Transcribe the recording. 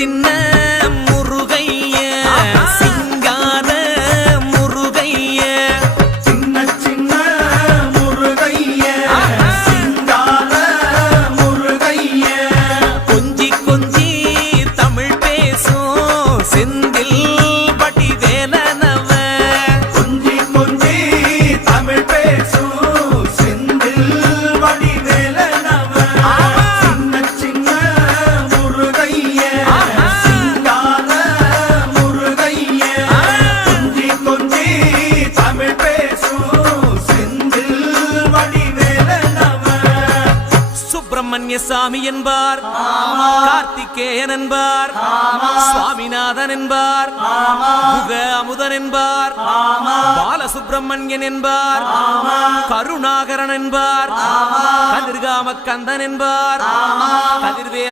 சின்ன முருகைய சிங்கார முருகைய சின்ன சின்ன முருகைய சிங்கார முருகைய கொஞ்சி கொஞ்சி தமிழ் பேசும் செந்தில் வடிவேலனவ கொஞ்சி கொஞ்சி தமிழ் பேசும் செந்தில் வடிவேலனவ சின்ன சின்ன முருகைய சிங்கார முருகைய கொஞ்சி கொஞ்சி தமிழ் பேசும் செந்தில் வடிவேலனவ சுப்பிரமணிய சாமி என்பார், கார்த்திகேயன் என்பார், சுவாமிநாதன் என்பார், முக அமுதன் என்பார், பாலசுப்பிரமணியன் என்பார், கருணாகரன் என்பார், கதிர்காம கந்தன் என்பார், கதிர்வே